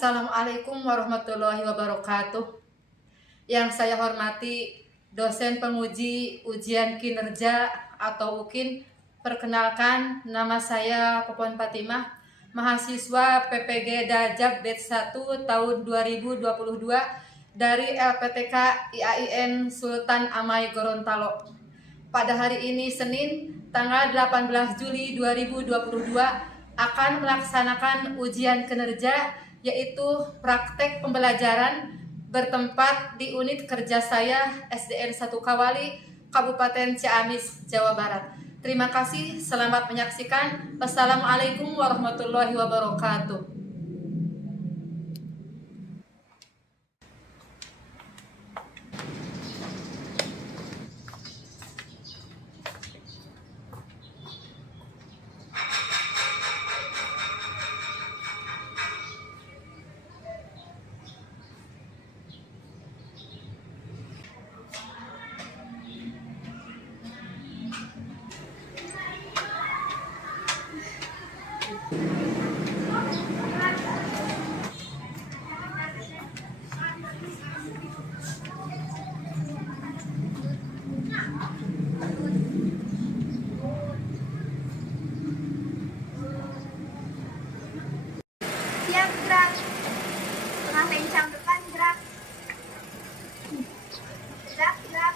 Assalamualaikum warahmatullahi wabarakatuh. Yang saya hormati dosen penguji ujian kinerja atau UKIN. Perkenalkan, nama saya Popon Fatimah, mahasiswa PPG Dajab Batch 1 tahun 2022 dari LPTK IAIN Sultan Amai Gorontalo. Pada hari ini Senin, tanggal 18 Juli 2022 akan melaksanakan ujian kinerja, yaitu praktek pembelajaran bertempat di unit kerja saya SDN 1 Kawali, Kabupaten Ciamis, Jawa Barat. Terima kasih, selamat menyaksikan. Wassalamualaikum warahmatullahi wabarakatuh. Siap, gerak. Tengah pencang depan, gerak. Gerak, gerak.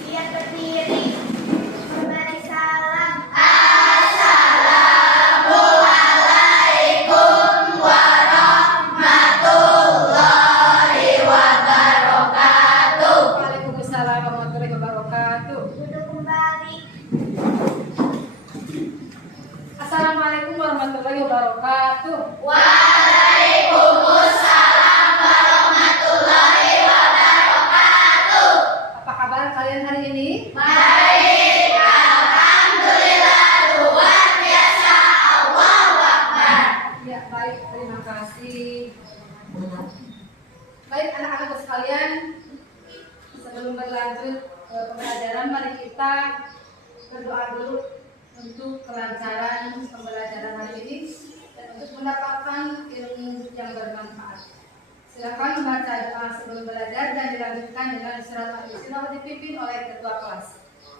Siap berdiri. Memberi salam. Assalamualaikum warahmatullahi wabarakatuh. Waalaikumsalam warahmatullahi wabarakatuh. Duduk kembali. Assalamualaikum warahmatullahi wabarakatuh. Waalaikumsalam warahmatullahi wabarakatuh. Apa kabar kalian hari ini? Baik, alhamdulillah, luar biasa, Allahu Akbar. Ya, baik, terima kasih. Baik, anak-anakku sekalian, sebelum berlanjut ke pembelajaran, mari kita berdoa dulu untuk kelancaran pembelajaran hari ini dan untuk mendapatkan ilmu yang bermanfaat. Silakan membaca doa sebelum belajar dan dilanjutkan dengan surat Al-Isra dipimpin oleh ketua kelas.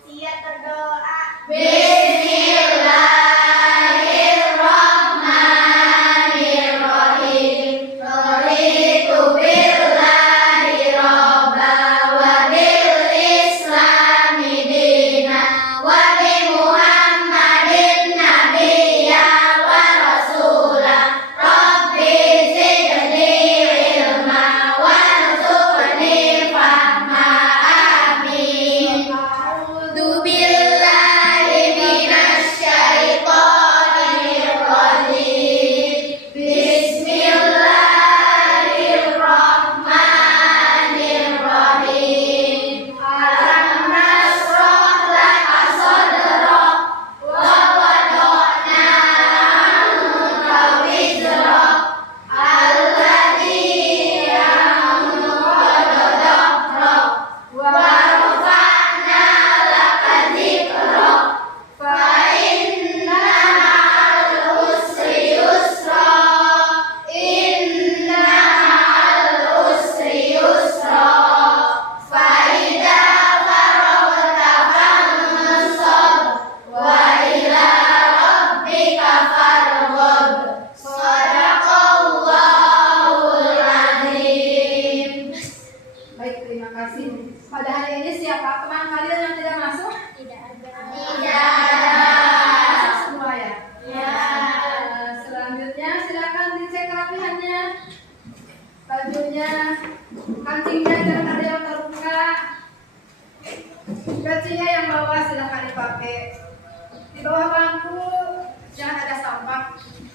Siap berdoa. Bismillahirrahmanirrahim. Raditu billahi robba wa bil islami dina wa bi Muhammadin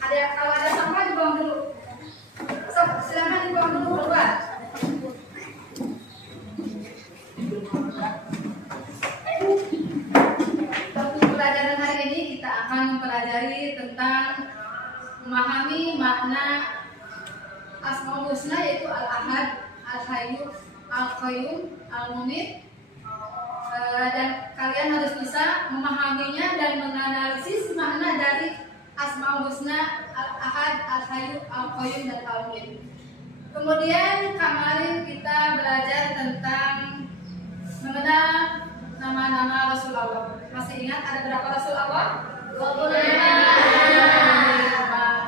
Kalau ada sampah dibuang dulu. Silakan dibuang dulu keluar. Untuk pelajaran hari ini kita akan mempelajari tentang memahami makna Asmaul Husna, yaitu Al-Ahad, Al-Hayyu, Al-Qayyum, Al-Mumit. Dan kalian harus bisa memahaminya dan menganalisis makna dari Asmaul Husna, Al-Ahad, Al-Hayyu, Al-Qayyum, dan Al-Mumit. Kemudian kemarin kita belajar tentang mengenal nama-nama Rasulullah. Masih ingat ada berapa Rasulullah? 25.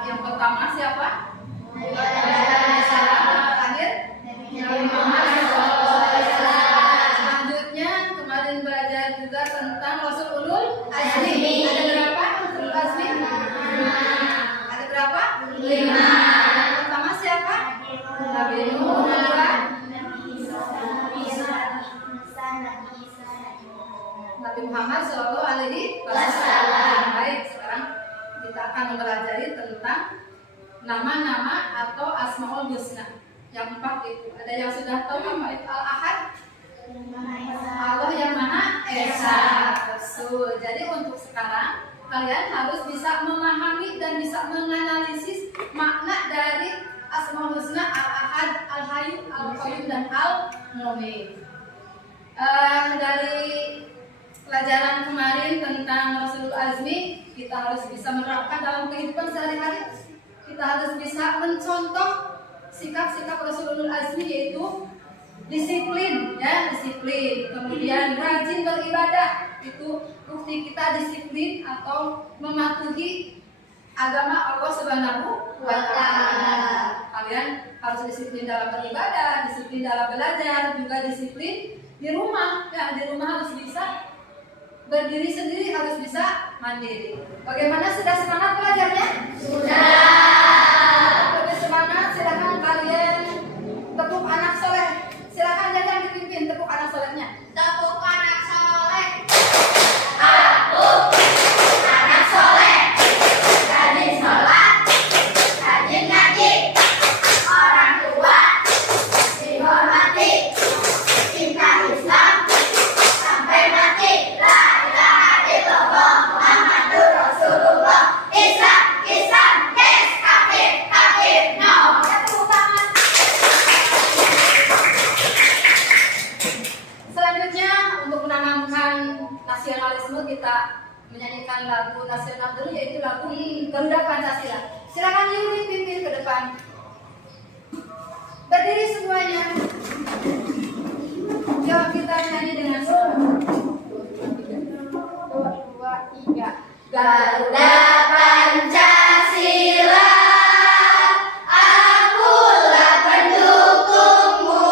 Yang pertama siapa? Terakhir? Selanjutnya kemarin belajar juga tentang Rasul Ulul Azmi. Ada berapa Rasul Azmi? Ada berapa? 5. Yang pertama siapa? Nabi Nuh. Nabi Muhammad Shallallahu Alaihi Wasallam. Baik, sekarang kita akan mempelajari tentang nama-nama atau Asmaul Husna. Yang 4 itu. Ada yang sudah tahu apa itu Al-Ahad? Allah yang Maha Esa. Betul. Jadi untuk sekarang kalian harus bisa memahami dan bisa menganalisis makna dari Asmaul Husna, Al-Ahad, Al-Hayyu, Al-Qayyum, dan Al-Mumit. Dari pelajaran kemarin tentang Rasul Azmi, kita harus bisa menerapkan dalam kehidupan sehari-hari. Kita harus bisa mencontoh sikap-sikap Rasulul Azmi, yaitu disiplin, ya, disiplin. Kemudian rajin beribadah, itu bukti kita disiplin atau mematuhi agama Allah Subhanahu wa Ta'ala. Kalian harus disiplin dalam beribadah, disiplin dalam belajar, juga disiplin di rumah. Ya, di rumah harus bisa berdiri sendiri, harus bisa mandiri. Bagaimana, sudah semangat belajarnya? Sudah. Lebih semangat, silakan kalian tepuk anak soleh. Silakan yang dipimpin tepuk anak solehnya. Tepuk anak soleh. Tepuk anak soleh. Rajin sholat, rajin ngaji. Orang tua dihormati. Cinta Islam sampai mati. La ilaha illallah Muhammadur Rasulullah. Islam, Islam, yes, kafir, kafir, no. Tepuk tangan. Selanjutnya untuk menanamkan nasionalisme, kita menyanyikan lagu nasional dulu, yaitu lagu Garuda Pancasila. Silakan Yuri pimpin ke depan. Berdiri semuanya. Jawab kita nyanyi dengan suara. 2, 3. Garuda Pancasila, akulah pendukungmu.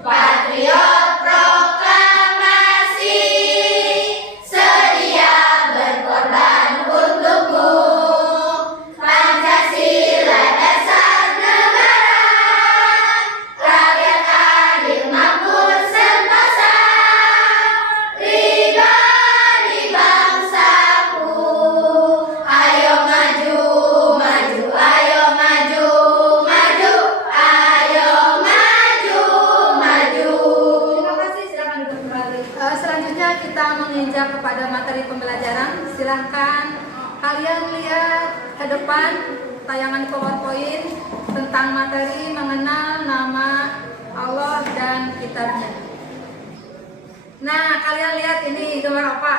Patriot proklamasi, sedia berkorban untukmu. Pancasila dasar negara, rakyat adil makmur sentosa. Ridha di bangsaku, ayo maju, maju, ayo maju, maju, ayo maju, maju. Terima kasih, silakan duduk kembali. Selanjutnya kita menginjak kepada materi pembelajaran. Silahkan kalian lihat ke depan tayangan PowerPoint tentang materi mengenal nama Allah dan kitabnya. Nah, kalian lihat ini gambar apa?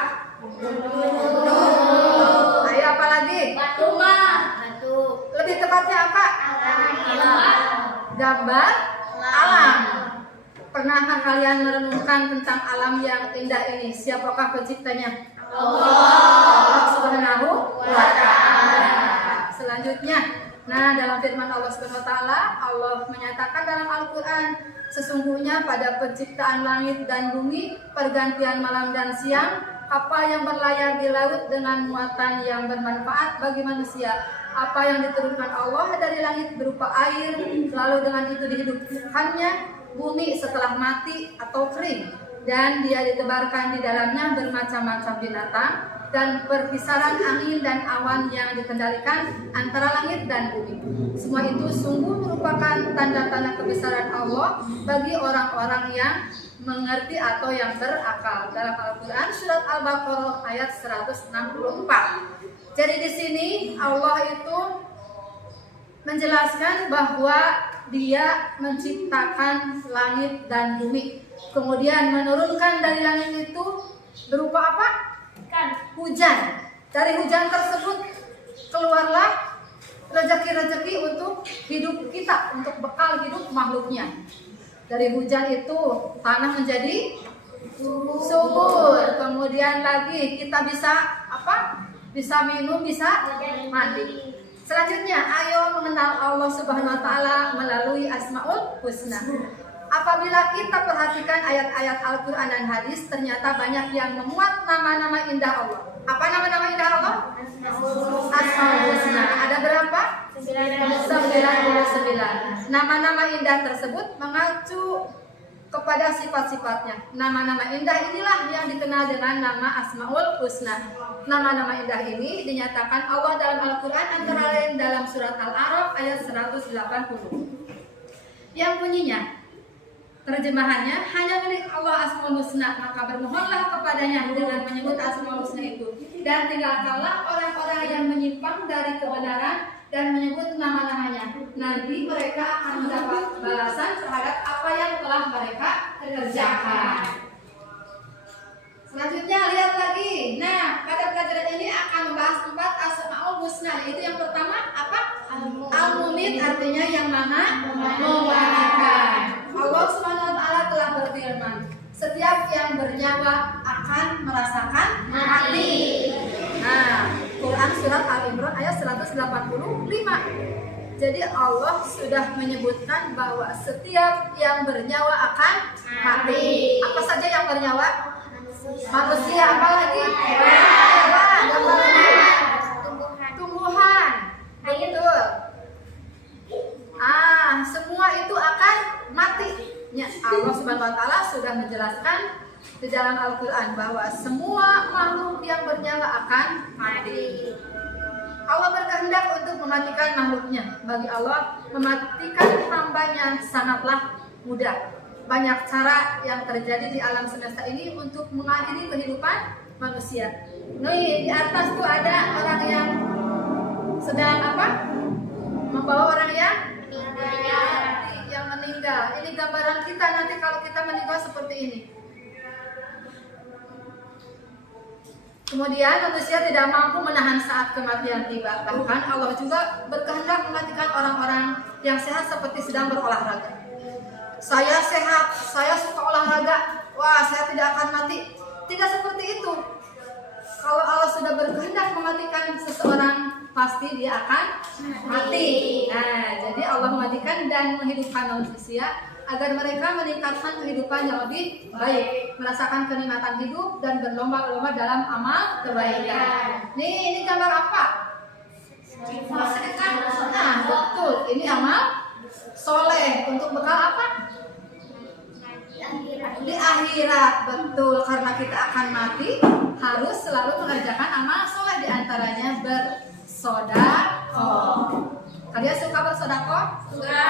Ayo, apa lagi? Batu mah, batu. Lebih tepatnya apa? Gambar alam. Pernahkah kalian merenungkan tentang alam yang indah ini? Siapakah penciptanya? Allah Subhanahu wa Ta'ala. Selanjutnya, nah, dalam firman Allah Subhanahu wa Ta'ala, Allah menyatakan dalam Al-Qur'an, sesungguhnya pada penciptaan langit dan bumi, pergantian malam dan siang, kapal yang berlayar di laut dengan muatan yang bermanfaat bagi manusia. Apa yang diturunkan Allah dari langit berupa air, lalu dengan itu dihidupkannya bumi setelah mati atau kering, dan dia ditebarkan di dalamnya bermacam-macam binatang dan berkisaran angin dan awan yang dikendalikan antara langit dan bumi. Semua itu sungguh merupakan tanda-tanda kebesaran Allah bagi orang-orang yang mengerti atau yang berakal. Dalam Al-Quran surat Al-Baqarah ayat 164. Jadi di sini Allah itu menjelaskan bahwa Dia menciptakan langit dan bumi, kemudian menurunkan dari langit itu berupa apa? Hujan. Dari hujan tersebut keluarlah rezeki-rezeki untuk hidup kita, untuk bekal hidup makhluknya. Dari hujan itu tanah menjadi subur. Kemudian lagi kita bisa apa? Bisa minum, bisa mandi. Selanjutnya, ayo mengenal Allah Subhanahu wa taala melalui Asmaul Husna. Apabila kita perhatikan ayat-ayat Al-Qur'an dan hadis, ternyata banyak yang memuat nama-nama indah Allah. Apa nama-nama indah Allah? Asmaul Husna. Ada berapa? 99. Nama-nama indah tersebut mengacu kepada sifat-sifatnya. Nama-nama indah inilah yang dikenal dengan nama Asmaul Husna. Nama-nama indah ini dinyatakan Allah dalam Al-Quran, antara lain dalam surat Al-A'raf ayat 180 yang bunyinya, terjemahannya, hanya milik Allah Asmaul Husna, maka bermohonlah kepadanya dengan menyebut Asmaul Husna itu, dan tinggalkanlah orang-orang yang menyimpang dari kebenaran dan menyebut nama-namanya. Nanti mereka akan mendapat balasan terhadap apa yang telah mereka kerjakan. Selanjutnya lihat lagi. Nah, pada pelajaran ini akan membahas 4 Asmaul Husna. Yaitu yang pertama apa? Al-Mumit, artinya yang maha mematikan. Allah Subhanahu wa taala telah berfirman, setiap yang bernyawa akan merasakan mati. Nah, Quran surat Al-Imran ayat 185. Jadi Allah sudah menyebutkan bahwa setiap yang bernyawa akan mati. Apa saja yang bernyawa? Manusia, apalagi? Hewan, tumbuhan. Betul. Semua itu akan mati. Ya, Allah Subhanahu wa taala sudah menjelaskan di dalam Al-Qur'an bahwa semua makhluk yang bernyawa akan mati. Allah berkehendak untuk mematikan makhluknya. Bagi Allah, mematikan hambanya sangatlah mudah. Banyak cara yang terjadi di alam semesta ini untuk mengakhiri kehidupan manusia. Nih, di atas tuh ada orang yang sedang apa? Membawa orang yang meninggal. Ini gambaran kita nanti kalau kita meninggal seperti ini. Kemudian manusia tidak mampu menahan saat kematian tiba. Bahkan Allah juga berkehendak mematikan orang-orang yang sehat seperti sedang berolahraga. Saya sehat, saya suka olahraga, wah saya tidak akan mati. Tidak seperti itu. Kalau Allah sudah berkehendak mematikan seseorang, pasti dia akan mati. Nah, jadi Allah mematikan dan menghidupkan manusia agar mereka meningkatkan kehidupan yang lebih baik, merasakan kenikmatan hidup dan berlomba-lomba dalam amal kebaikan. Ini gambar apa? Nah, betul. Ini amal soleh untuk bekal apa? Di akhirat. Betul, karena kita akan mati, harus selalu mengerjakan amal soleh, diantaranya bersodakoh. Kalian suka bersodakoh? Suka.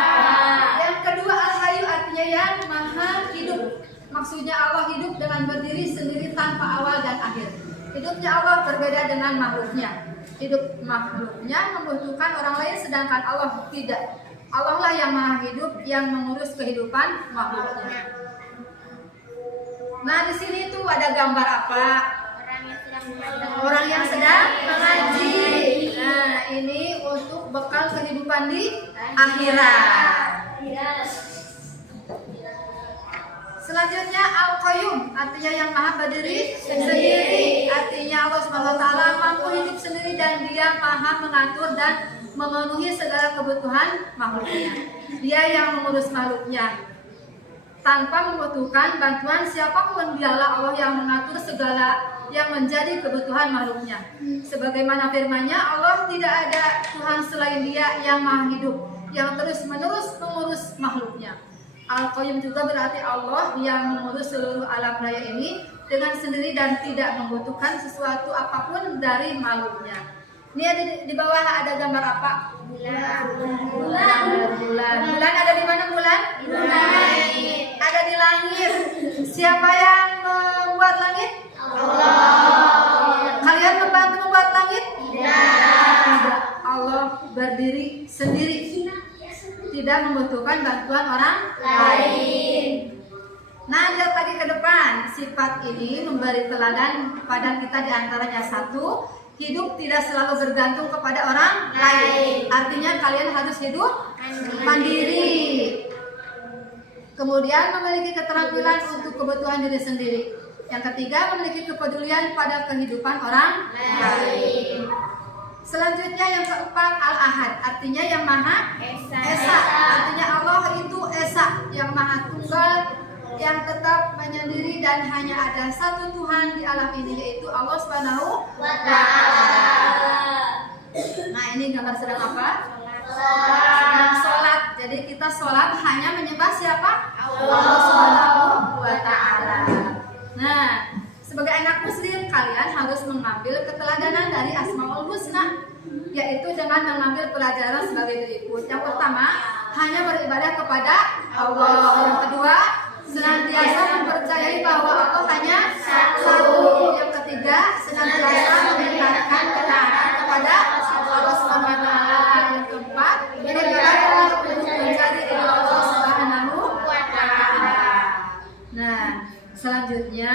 Yang kedua, Al-Hayyu, artinya yang maha hidup. Maksudnya Allah hidup dengan berdiri sendiri tanpa awal dan akhir. Hidupnya Allah berbeda dengan makhluknya. Hidup makhluknya membutuhkan orang lain, sedangkan Allah tidak. Allah lah yang maha hidup, yang mengurus kehidupan makhluknya. Nah, di sini tuh ada gambar apa? Orang yang sedang mengaji. Nah, ini untuk bekal kehidupan di akhirat. Selanjutnya Al-Qayyum, artinya yang maha berdiri sendiri. Artinya Allah Subhanahu wa taala mampu hidup sendiri dan Dia maha mengatur dan memenuhi segala kebutuhan makhluknya. Dia yang mengurus makhluknya tanpa membutuhkan bantuan siapapun. Dialah Allah yang mengatur segala yang menjadi kebutuhan makhluknya. Sebagaimana firman-Nya, Allah tidak ada Tuhan selain Dia yang maha hidup, yang terus-menerus mengurus makhluknya. Al-Qayyum juga berarti Allah yang mengurus seluruh alam raya ini dengan sendiri dan tidak membutuhkan sesuatu apapun dari makhluknya. Ini di bawah ada gambar apa? Bulan. Bulan ada di mana bulan? Di langit. Ada di langit. Siapa yang membuat langit? Allah. Kalian membantu membuat langit? Tidak. Allah berdiri sendiri, tidak membutuhkan bantuan orang Lain. Nah, lihat lagi ke depan. Sifat ini memberi teladan kepada kita, diantaranya satu, hidup tidak selalu bergantung kepada orang lain. Artinya kalian harus hidup mandiri. Kemudian memiliki keterampilan untuk kebutuhan diri sendiri. Yang ketiga, memiliki kepedulian pada kehidupan orang lain. Selanjutnya yang keempat, Al-Ahad, artinya yang Maha Esa. Artinya Allah itu Esa, yang Maha Tunggal, yang tetap menyendiri dan hanya ada satu Tuhan di alam ini, yaitu Allah Subhanahu wa Ta'ala. Nah, ini gambar sedang apa? Sedang sholat. Jadi kita sholat hanya menyembah siapa? Allah Subhanahu wa Ta'ala. Nah, sebagai anak muslim, kalian harus mengambil keteladanan dari Asmaul Husna, yaitu dengan mengambil pelajaran sebagai berikut. Yang pertama, hanya beribadah kepada Allah. Yang kedua, senantiasa mempercayai bahwa Allah hanya satu. Yang ketiga, senantiasa meningkatkan ketaatan kepada Allah Subhanahu wa Ta'ala. Yang keempat, beribadah untuk mencari ridho Allah Subhanahu wa Ta'ala. Nah, selanjutnya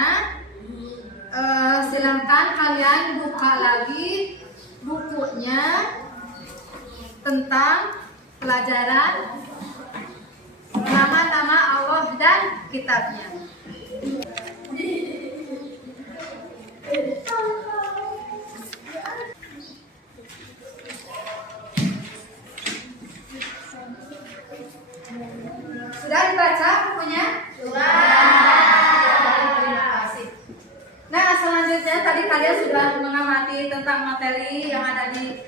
silakan kalian buka lagi bukunya tentang pelajaran nama-nama Allah dan kitabnya. Sudah dibaca bukunya? Terima kasih. Nah, selanjutnya tadi kalian sudah mengamati tentang materi yang ada di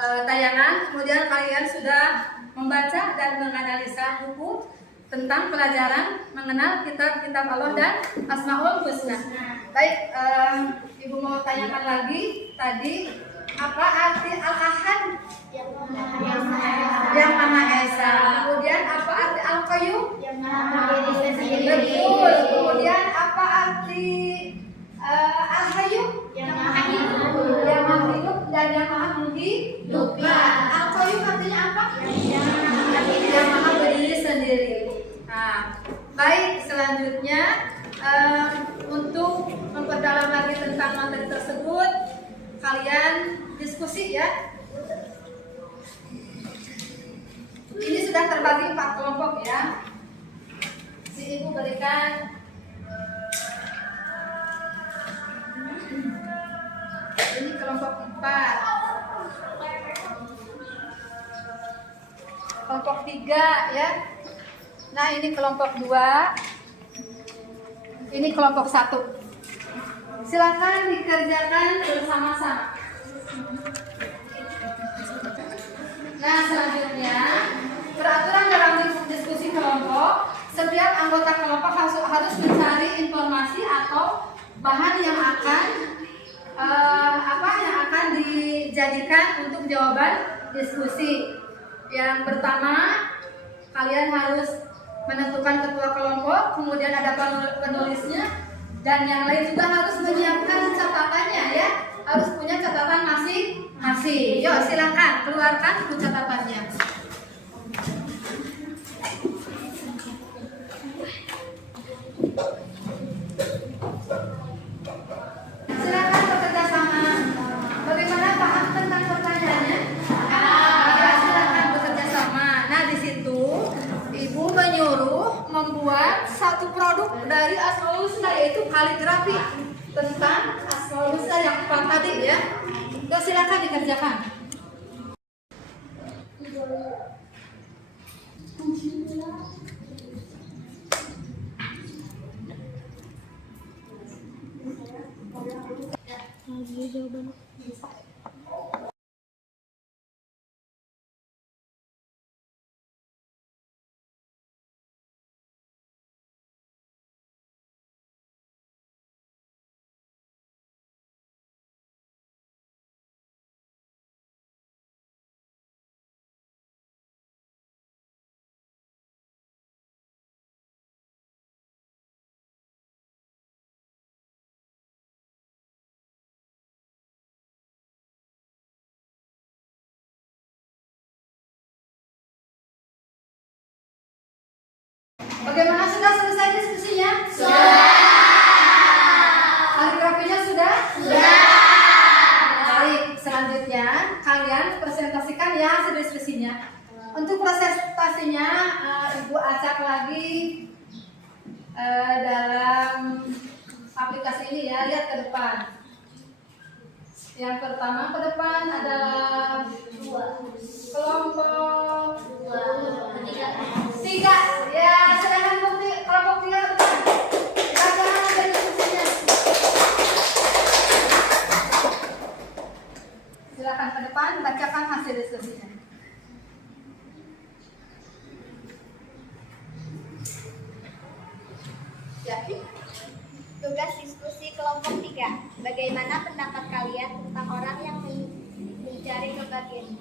tayangan. Kemudian kalian sudah membaca dan menganalisa buku tentang pelajaran mengenal kitab-kitab Allah dan Asmaul Husna. Baik, Ibu mau tanyakan lagi tadi, apa arti Al-Ahad? Yang Maha Esa. Kemudian apa arti Al-Qayyum? Yang Maha Berdiri Sendiri. Betul. Kemudian apa arti Al-Hayyu? Yang Maha Hidup. Yang Maha Hidup dan yang Maha Menghidupkan. Al-Qayyum artinya apa? Yang Maha Berdiri Sendiri. Nah, baik, selanjutnya untuk memperdalam lagi tentang materi tersebut, kalian diskusi ya. Ini sudah terbagi 4 kelompok ya. Si Ibu berikan ini kelompok 4. Kelompok 3 ya. Nah, ini kelompok 2. Ini kelompok 1. Silakan dikerjakan bersama-sama. Nah, selanjutnya peraturan dalam diskusi kelompok, setiap anggota kelompok harus mencari informasi atau bahan yang akan dijadikan untuk jawaban diskusi. Yang pertama, kalian harus menentukan ketua kelompok, kemudian ada penulisnya, dan yang lain juga harus menyiapkan catatannya ya. Harus punya catatan masing-masing. Yuk, silakan keluarkan buku catatannya. Silakan bekerja sama. Bagaimana paham tentang pertanyaannya? Ya, silakan bekerja sama. Nah, di situ Ibu menyuruh membuat satu produk dari Asmaul Husna, yaitu kaligrafi tentang Asmaul Husna yang 4 tadi ya. Yuk, silakan dikerjakan. Jawaban. diskusinya? Kaligrafinya sudah? Baik, selanjutnya kalian presentasikan ya hasil diskusinya. Untuk presentasinya Ibu acak lagi dalam aplikasi ini ya, lihat ke depan. Yang pertama ke depan adalah kelompok 3. Ya, silakan bukti kelompok 3 ke depan. Silakan ada diskusinya. Silakan ke depan bacakan hasil diskusinya. Ya. Tugas diskusi kelompok 3. Bagaimana pendapat kalian tentang orang yang mencari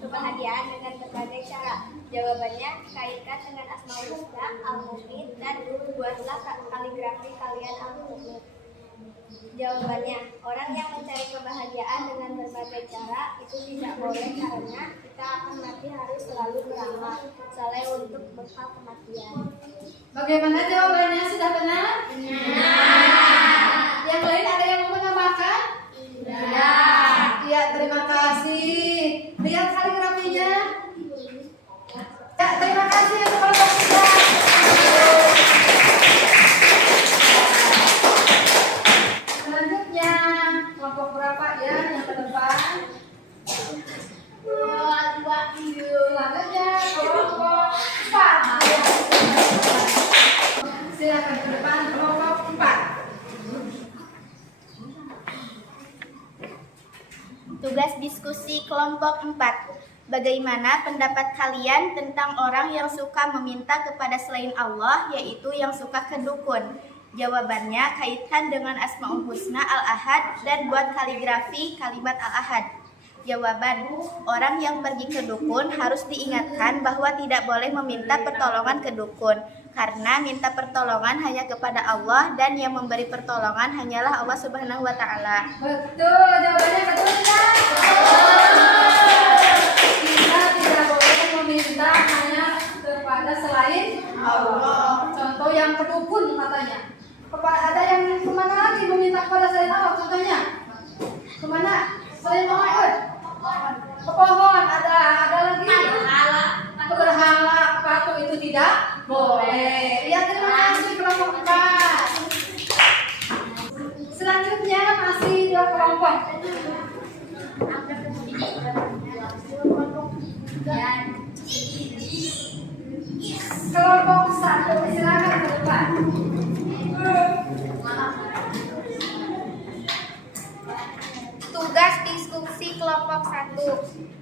kebahagiaan dengan berbagai cara? Jawabannya kaitkan dengan Asmaul Husna, Al-Mu'min, dan buatlah kaligrafi kalian Al-Mu'min. Jawabannya, orang yang mencari kebahagiaan dengan berbagai cara itu tidak boleh karena kita akan mati harus selalu beramal saleh untuk bekal kematian. Bagaimana jawabannya? Sudah benar? Yang lain ada yang mau menambahkan? Iya, terima kasih. Lihat kaligrafinya. Ya, terima kasih untuk kelompok 3. Selanjutnya kelompok berapa ya yang ke depan? Selanjutnya kelompok 4. Silakan ke depan kelompok 4. Tugas diskusi kelompok 4. Bagaimana pendapat kalian tentang orang yang suka meminta kepada selain Allah, yaitu yang suka ke dukun? Jawabannya kaitkan dengan Asmaul Husna Al-Ahad dan buat kaligrafi kalimat Al-Ahad. Jawaban, orang yang pergi ke dukun harus diingatkan bahwa tidak boleh meminta pertolongan ke dukun, karena minta pertolongan hanya kepada Allah dan yang memberi pertolongan hanyalah Allah Subhanahu wa Ta'ala. Betul, jawabannya betul tidak? Kita tidak boleh meminta hanya kepada selain Allah. Contoh yang ke dukun katanya. Ada yang kemana lagi meminta kepada selain Allah? Contohnya kemana? Selain Allah? Ke pohon. Ada lagi? Ke berhala, patung, itu tidak boleh. Ya, terima kasih kelompok 4. Selanjutnya masih 2 kelompok. Kelompok 1, silakan ke depan. Tugas diskusi kelompok 1.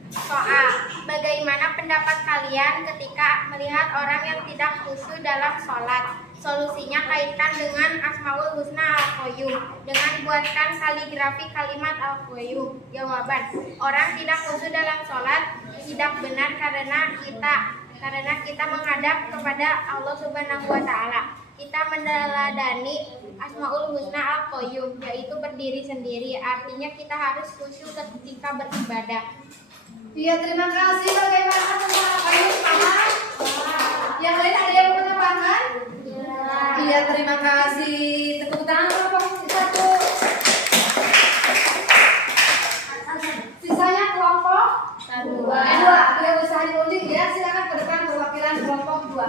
Soal, bagaimana pendapat kalian ketika melihat orang yang tidak khusyuk dalam sholat? Solusinya kaitkan dengan Asmaul Husna Al-Qayyum dengan buatkan kaligrafi kalimat Al-Qayyum. Jawaban, orang tidak khusyuk dalam sholat tidak benar karena kita menghadap kepada Allah Subhanahu wa Ta'ala. Kita meneladani Asmaul Husna Al-Qayyum, yaitu berdiri sendiri. Artinya kita harus khusyuk ketika beribadah. Iya, terima kasih. Bagaimana tentang Al-Qayyum? Paham? Yang lain ada yang mau menambahkan? Iya, terima kasih. Tepuk tangan kelompok 1. Sisanya kelompok 2. Dia usaha diundi ya. Silakan ke depan perwakilan kelompok 2.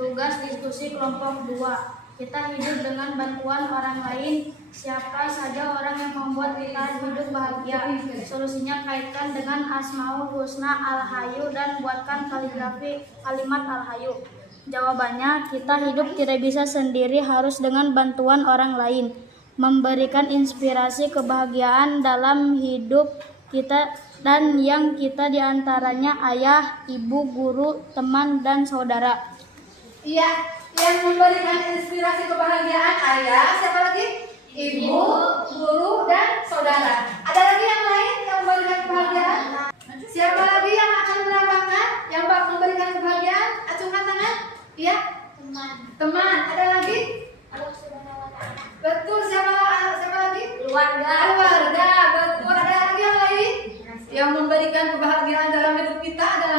Tugas diskusi kelompok 2. Kita hidup dengan bantuan orang lain. Siapa saja orang yang membuat kita hidup bahagia? Solusinya kaitkan dengan Asmaul Husna Al-Hayyu dan buatkan kaligrafi kalimat Al-Hayyu. Jawabannya, kita hidup tidak bisa sendiri, harus dengan bantuan orang lain. Memberikan inspirasi kebahagiaan dalam hidup kita dan yang kita diantaranya ayah, ibu, guru, teman, dan saudara. Iya, yang memberikan inspirasi kebahagiaan ayah, siapa lagi? Ibu, guru, dan saudara. Ada lagi yang lain yang memberikan kebahagiaan? Siapa lagi yang akan menambahkan yang memberikan kebahagiaan? Acungkan tangan. Iya. Teman. Ada lagi? Betul. Siapa lagi? Keluarga. Betul. Ada lagi yang lain yang memberikan kebahagiaan dalam hidup kita? Ada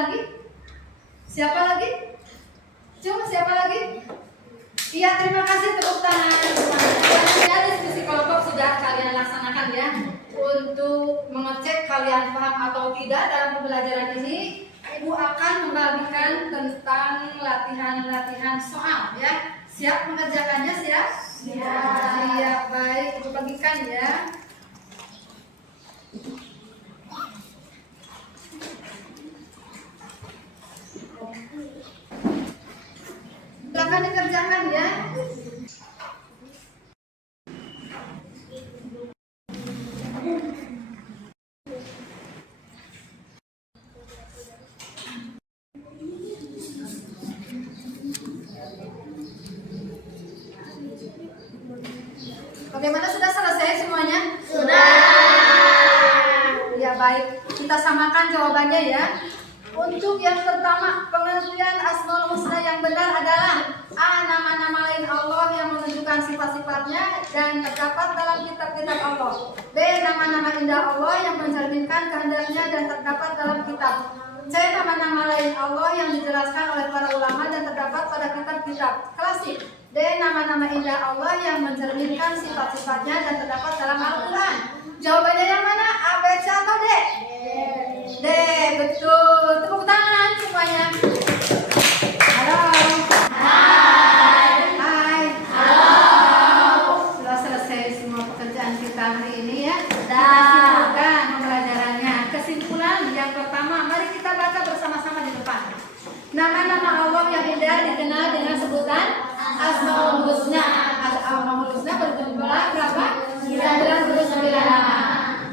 Iya, terima kasih tepuk tangan semuanya. Ya, diskusi kelompok sudah kalian laksanakan ya. Untuk mengecek kalian paham atau tidak dalam pembelajaran ini, Ibu akan membagikan tentang latihan-latihan soal ya. Siap mengerjakannya, siap? Siap, baik. Ibu bagikan ya. Silakan dikerjakan ya. Bagaimana, sudah selesai semuanya? Sudah. Ya baik, kita samakan jawabannya ya. Untuk yang pertama, pengertian Asmaul Husna yang benar adalah A. Nama-nama lain Allah yang menunjukkan sifat-sifatnya dan terdapat dalam kitab-kitab Allah. B. Nama-nama indah Allah yang mencerminkan kehendaknya dan terdapat dalam kitab. C. Nama-nama lain Allah yang dijelaskan oleh para ulama dan terdapat pada kitab-kitab klasik. D. Nama-nama indah Allah yang mencerminkan sifat-sifatnya dan terdapat dalam Al-Quran. Jawabannya yang mana? A, B, C atau D? D, betul. Tepuk tangan semuanya. Halo. Hai. Hai. Halo. Sudah selesai semua pekerjaan kita hari ini ya. Kita simpulkan pembelajarannya. Kesimpulan yang pertama, mari kita baca bersama-sama di depan. Nama-nama Allah yang indah dikenal dengan sebutan Asmaul Husna. Asmaul Husna berjumlah berapa? 99 nama.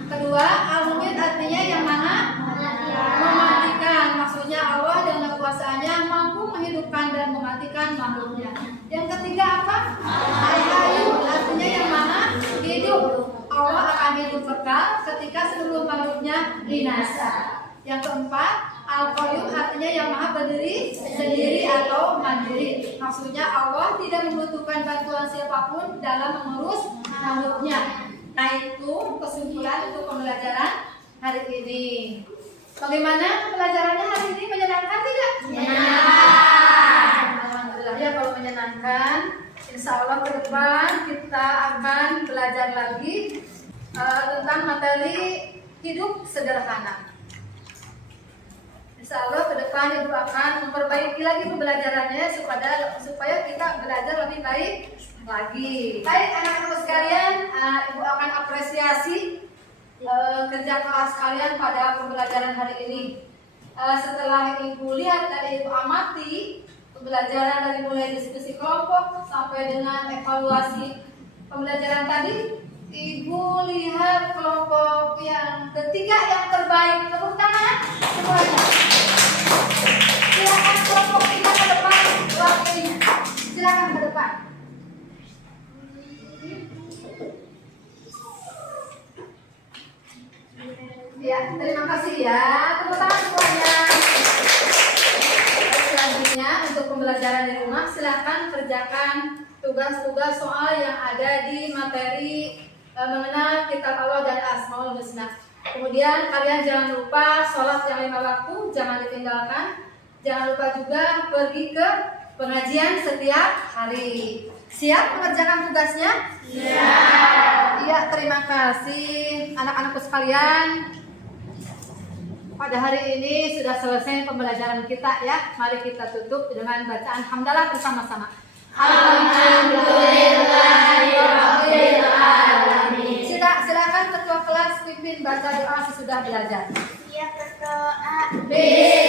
Kedua, Al-Mumit artinya yang mana? Mematikan. Maksudnya Allah dengan kekuasaannya mampu menghidupkan dan mematikan makhluknya. Yang ketiga apa? Al-Hayyu artinya yang mana? Hidup. Allah akan hidup kekal ketika seluruh makhluknya binasa. Yang keempat, Al-Qayyum artinya yang maha berdiri sendiri atau mandiri. Maksudnya Allah tidak membutuhkan bantuan siapapun dalam mengurus makhluknya. Nah, itu kesimpulan untuk pembelajaran hari ini. Bagaimana pembelajarannya hari ini? Menyenangkan tidak? Menyenangkan. Alhamdulillah ya kalau menyenangkan. Insya Allah ke depan kita akan belajar lagi tentang materi hidup sederhana. Insya Allah ke depan Ibu akan memperbaiki lagi pembelajarannya supaya kita belajar lebih baik lagi. Baik anak-anak sekalian, Ibu akan apresiasi kerja keras kalian pada pembelajaran hari ini. Setelah Ibu lihat dan Ibu amati pembelajaran dari mulai diskusi kelompok sampai dengan evaluasi pembelajaran tadi, Ibu lihat kelompok yang ketiga yang terbaik. Tepuk tangan semuanya. Silakan kelompok 3 ke depan wakilnya. Silakan ke depan. Ya, terima kasih ya. Tepuk tangan semuanya. Selanjutnya untuk pembelajaran di rumah, silakan kerjakan tugas-tugas soal yang ada di materi mengenal kitab Allah dan Asmaul Husna. Kemudian kalian jangan lupa sholat yang 5 waktu, jangan ditinggalkan. Jangan lupa juga pergi ke pengajian setiap hari. Siap mengerjakan tugasnya? Siap. Iya, terima kasih anak-anakku sekalian. Pada hari ini sudah selesai pembelajaran kita ya. Mari kita tutup dengan bacaan hamdalah bersama-sama. Alhamdulillahirabbil alamin. Silakan ketua kelas pimpin baca doa sesudah belajar. Siap berdoa. Bismillah.